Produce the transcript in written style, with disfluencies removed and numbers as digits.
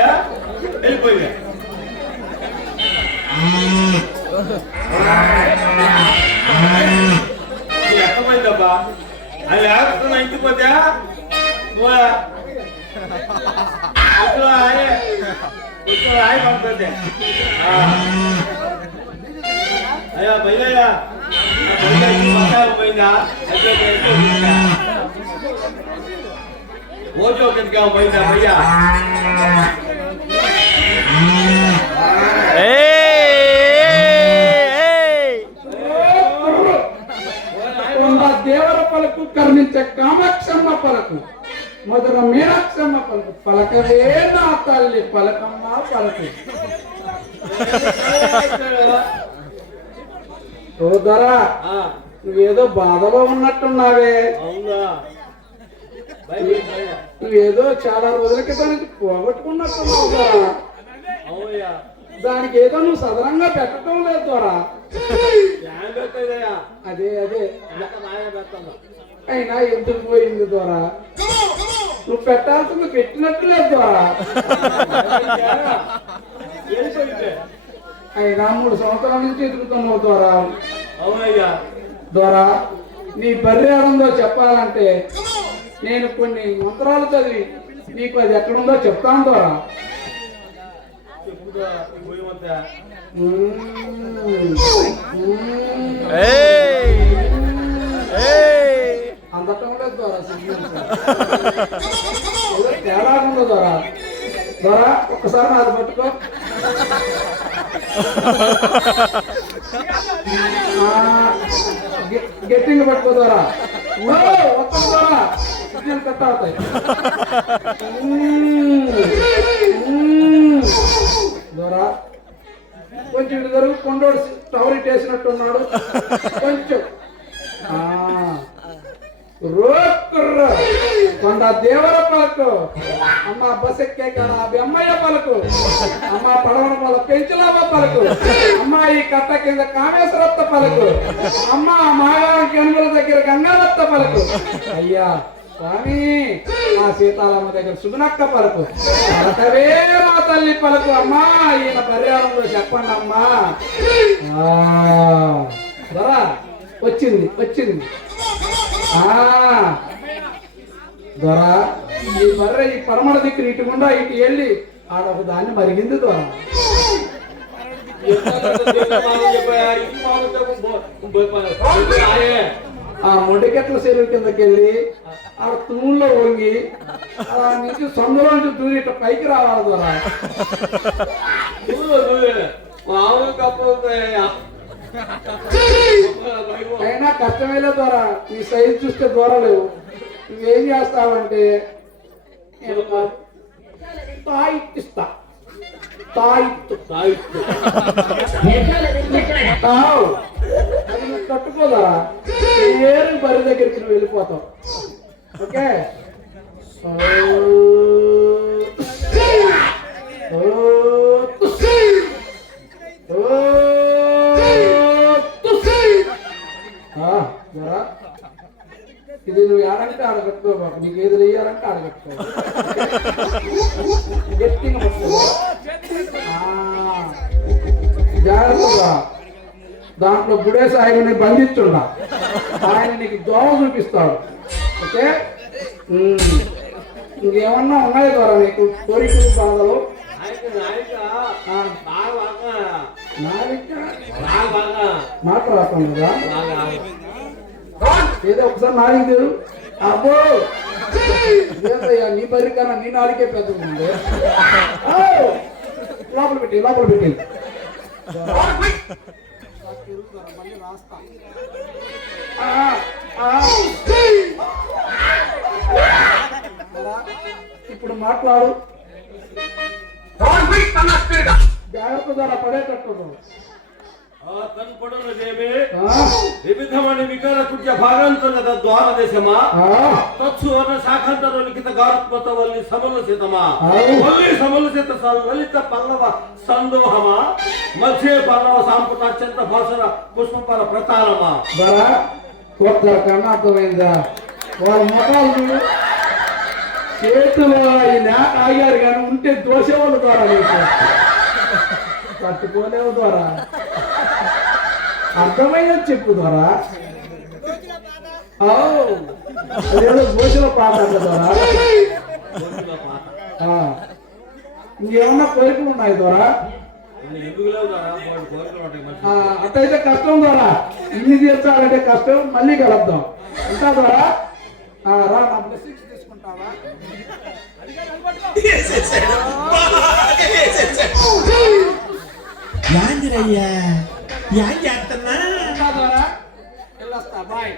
వెళ్ళిపోయిందా వెళ్ళిపోయిందా ఎక్కపోయిందబ్బా అది ఆడుతున్నా ఇంటికి పోతే ఆయ పంపుతుంది అయ్యా భయ్యా పోయిందా ఓజో కిందగా పోయిందా భయ్యా దేవర పలుకు కర్ణించే కామాక్షమ్మ పలుకు మధుర మీనాక్షమ్మ పలుకు పలకవే నా తల్లి పలకమ్మ పలుకు సోదరా నువ్వేదో బాధలో ఉన్నట్టున్నావే నువ్వేదో చాలా రోజుల క్రితం నుంచి పోగొట్టుకున్నట్టున్నావు ద్వారా దానికి ఏదో నువ్వు సదరంగా పెట్టడం లేదు ద్వారా అదే అదే అయినా ఎందుకు పోయింది ద్వారా నువ్వు పెట్టాల్సింది పెట్టినట్టు లేదు ద్వారా అయినా 3 సంవత్సరాల నుంచి ఎదుగుతున్నావు ద్వారా ద్వారా నీ పరిహారంలో చెప్పాలంటే నేను కొన్ని మంత్రాలు చదివి నీకు అది ఎక్కడుందో చెప్తాను ద్వారా అందటం లేదు ద్వారా తేడా ఉందో ద్వారా ద్వారా ఒక్కసారి నాది పట్టుకో గట్టిగా పట్టుకో ద్వారా ఒక్క ద్వారా కట్ అవుతాయి ద్వారా కొంచెం ఇటు జరుగు కొండోడు టవర్ ఇట్టేసినట్టున్నాడు కొంచెం కొండ దేవర పలుకు అమ్మ బస్ ఎక్కే కాడ అమ్మయ్య పలుకు అమ్మ పడవన వాళ్ళ పెంచులాభ పలుకు అమ్మ ఈ కట్ట కింద కామేశ్వరత్త పలుకు అమ్మ మాగారం కెనుమల దగ్గర గంగాదత్త పలుకు అయ్యా స్వామి ఆ సీతాలమ్మ దగ్గర సుగునక్క పలుకు పలకవే మా తల్లి పలుకు అమ్మా ఈయన పరిహారంలో చెప్పండి అమ్మా దొరా వచ్చింది వచ్చింది దొరా ఈ బర్రె ఈ పరమడ దిక్కు ఇటుకుండా ఇటు వెళ్ళి ఆడొక దాన్ని మరిగింది దొరా ఆ మొండికెట్ల చెరువు కిందకి వెళ్ళి ఆడ తూముల్లో వంగి అలా నుంచి సొందులోంచి దూరి ఇట్లా పైకి రావాలి ద్వారా అయినా కష్టమేలే ద్వారా నీ సైజు చూస్తే దూరలేవు నువ్వేం చేస్తావంటే నేను తాయిస్తా అది నువ్వు కట్టుకోదరా ఏరు బరి దగ్గరికి నువ్వు వెళ్ళిపోతావు ఓకే ఇది నువ్వు ఆడంటే ఆడగట్టుకో బాబు నీకు ఏది వేయాలంటే ఆడగట్టుకో గట్టిగా పట్టుకో జాగ్రత్తగా దాంట్లో గుడేసి ఆయనని బంధించుండా ఆయన నీకు దోమ చూపిస్తాడు ఓకే ఇంకేమన్నా ఉన్నాయి ద్వారా నీకు కోరికలు బాధలు మాట రాకుండా ఏదో ఒకసారి నాలుగు తెరు అబ్బో నీ బర్రి కన్నా నీ నాలుగే పెద్దగా ఉంది లోపల పెట్టి లోపల పెట్టి మళ్ళీ రాస్తా ఇప్పుడు మాట్లాడు జాగ్రత్త ద్వారా పడేటట్టు వివిధమైన వికార కుట్య భాగాంతర ద్వార దేశమా తత్సువర్ణ శాఖాంతర లిఖిత గారుత్మత వల్లి సమలసితమా వల్లి సమలసిత లలిత పల్లవ సందోహమా మధ్య పల్లవ సాంపుత అత్యంత భాషల పుష్పపాల ప్రతారమా ఒక్క కన్నా అర్థమైందా వాళ్ళ మొక్కలు చేతిలో ఈ లేక ఆగారు కానీ ఉంటే దోషవాళ్ళ ద్వారా నీకు పట్టుకోలేవు ద్వారా అర్థమయ్యేది చెప్పు ద్వారా అదేదో దోషల పాట ద్వారా ఇంకేమన్నా కోరికలు ఉన్నాయి ద్వారా అట్టయితే కష్టం ద్వారా ఇన్ని తీర్చాలంటే కష్టం మళ్ళీ కలుద్దాం ఇంకా ద్వారా రా నా బ్లెస్సింగ్స్ తీసుకుంటావా యాందిరయ్యా యాం చేస్తున్నా ద్వారా వెళ్ళొస్తా బాయ్